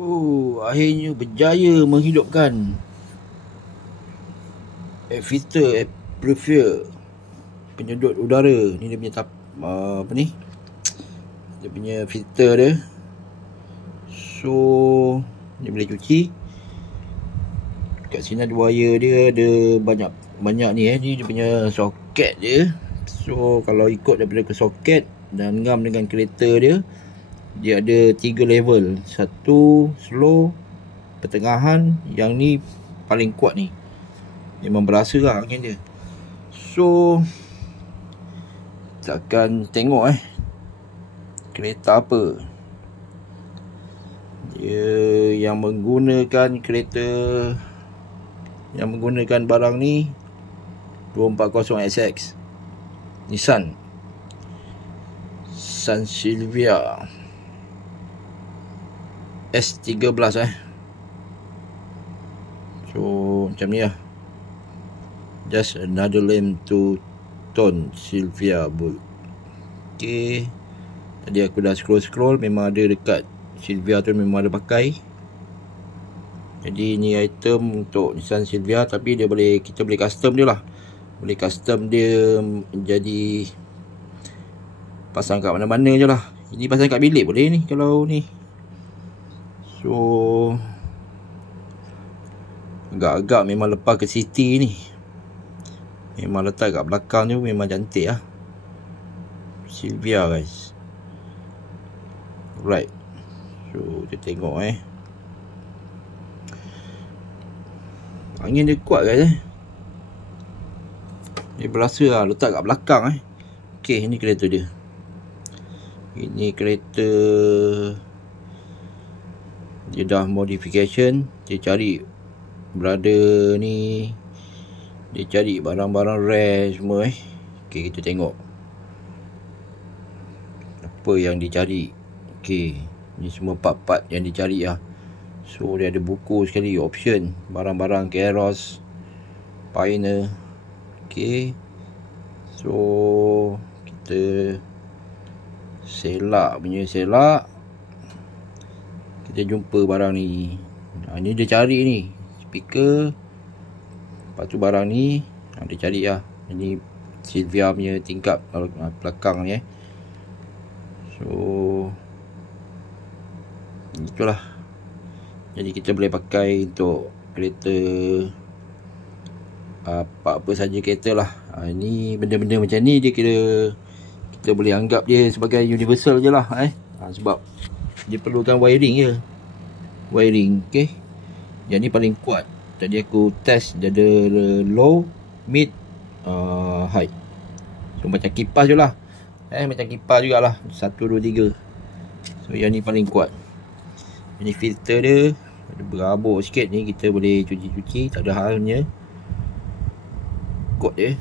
Oh, akhirnya berjaya menghidupkan air filter, air purifier, penyedot udara. Ni dia punya apa ni? Dia punya filter dia. So, dia boleh cuci. Kat sini ada wire dia, ada banyak ni ni dia punya soket dia. So, kalau ikut daripada ke soket dan ngam dengan kereta dia, dia ada 3 level. Satu slow, pertengahan, yang ni paling kuat ni. Memang berasa lah angin dia. So, kita akan tengok kereta apa dia yang menggunakan kereta, yang menggunakan barang ni 240SX Nissan Silvia S13 So macam ni lah. Just another name to Ton Silvia Bull. Okay, tadi aku dah scroll memang ada dekat Silvia tu, memang ada pakai. Jadi ni item untuk Nissan Silvia, tapi dia kita boleh custom dia lah. Boleh custom dia jadi pasang kat mana-mana je lah. Ini pasang kat bilik boleh ni kalau ni. So agak-agak memang lepas ke city ni. Memang letak kat belakang tu memang cantik lah Silvia guys. Alright, so kita tengok angin dia kuat guys Dia berasa lah letak kat belakang Okay, ini kereta dia. Ini kereta dia dah modification. Dia cari brother ni, dia cari barang-barang rare semua Okay, kita tengok apa yang dia cari. Okay, ni semua part-part yang dia cari lah. So dia ada buku sekali, option, barang-barang Keros, Pioneer. Okay, so kita selak, kita jumpa barang ni. Ni dia cari ni speaker. Lepas tu barang ni dia cari lah. Ini Silvia punya tingkap belakang ni So itulah. Jadi kita boleh pakai untuk kereta apa-apa saja kereta lah. Ni benda-benda macam ni dia kira kita boleh anggap dia sebagai universal je lah sebab dia perlukan wiring je. Wiring, okay. Yang ni paling kuat. Tadi aku test, dia ada low, mid, high. So macam kipas je lah macam kipas jugalah. 1, 2, 3. So yang ni paling kuat. Ini filter dia ada berabuk sikit ni, kita boleh cuci-cuci, tak ada halnya. Kot dia.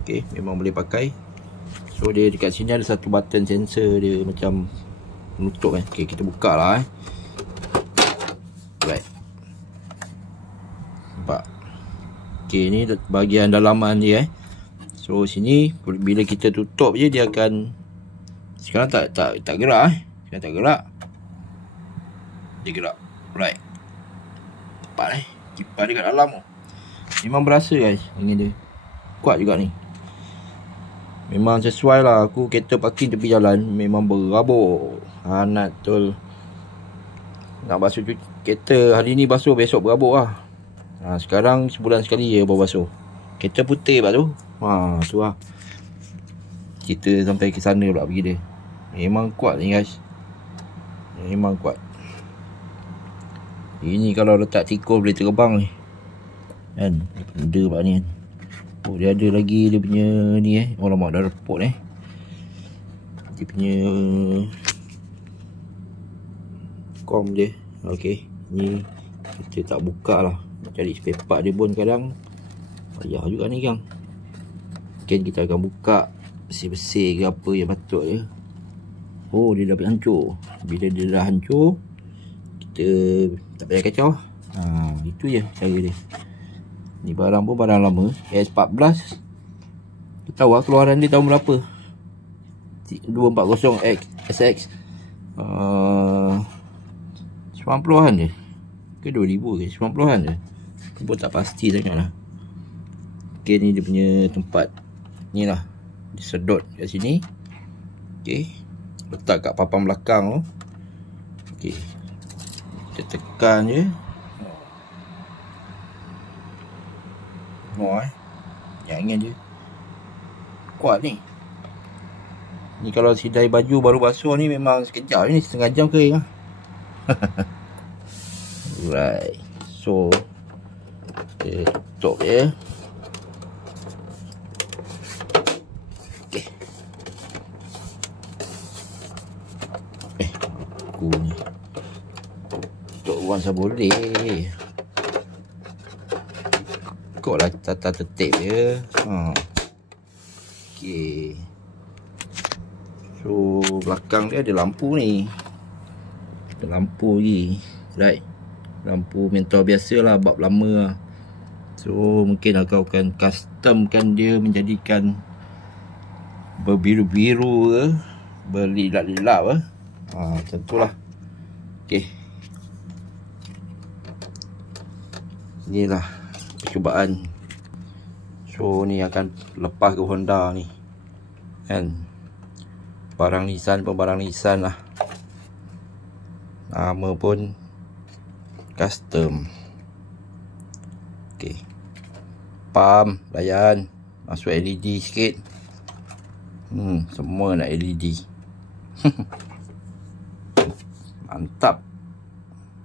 Okay, memang boleh pakai. So dia dekat sini ada satu button sensor dia macam menutup Okay, kita buka lah Right. Nampak. Okay, ni bahagian dalaman dia So sini bila kita tutup je dia akan, sekarang tak gerak Sekarang tak gerak. Dia gerak. Right. Nampak kipas dia kat dalam tu. Memang berasa guys angin dia. Kuat juga ni. Memang sesuai lah. Aku kereta parking tepi jalan memang berabuk. Hanat betul. Nak basuh kereta hari ni basuh, besok berabuk lah. Sekarang sebulan sekali je baru basuh. Kereta putih lepas tu. Tu lah. Kita sampai ke sana pula pergi dia. Memang kuat ni guys. Memang kuat. Ini kalau letak tikus boleh terbang ni. Kan? Benda pula ni kan. Oh, dia ada lagi dia punya ni Alamak, dah repot dia punya kom dia. Okay, ni kita tak buka lah. Cari spare part dia pun kadang payah juga ni kan. Mungkin kita akan buka bersih-bersih ke apa yang patut je. Oh, dia dah hancur. Bila dia dah hancur, kita tak payah kacau. Itu je cara dia. Ni barang pun barang lama, S14. Kita tahu lah keluaran dia tahun berapa. 240SX. 90-an je ke 2000 ke 90-an je. Aku pun tak pasti sangat lah. Okay, ni dia punya tempat. Ni lah, disedot kat sini. Okay, letak kat papan belakang tu. Okay, kita tekan je. Jangan je, kuat ni. Ni kalau sidai baju baru basuh ni memang sekejap ni, setengah jam kering lah. Alright, so okay, tutup je. Okay. Aku ni tutup ruang saya boleh. Kau lah tata tertib je. Okay. So belakang dia ada lampu ni. Ada lampu lagi. Right. Lampu mentor biasa lah, bab lama lah. So mungkin aku akan customkan dia menjadikan berbiru-biru ke, berlilap-lilap ke. Tentulah. Okay. Inilah percubaan. So ni akan lepas ke Honda ni kan. Barang Nissan pun barang Nissan lah. Nama pun custom. Okay, pump layan, masuk LED sikit. Semua nak LED. Mantap.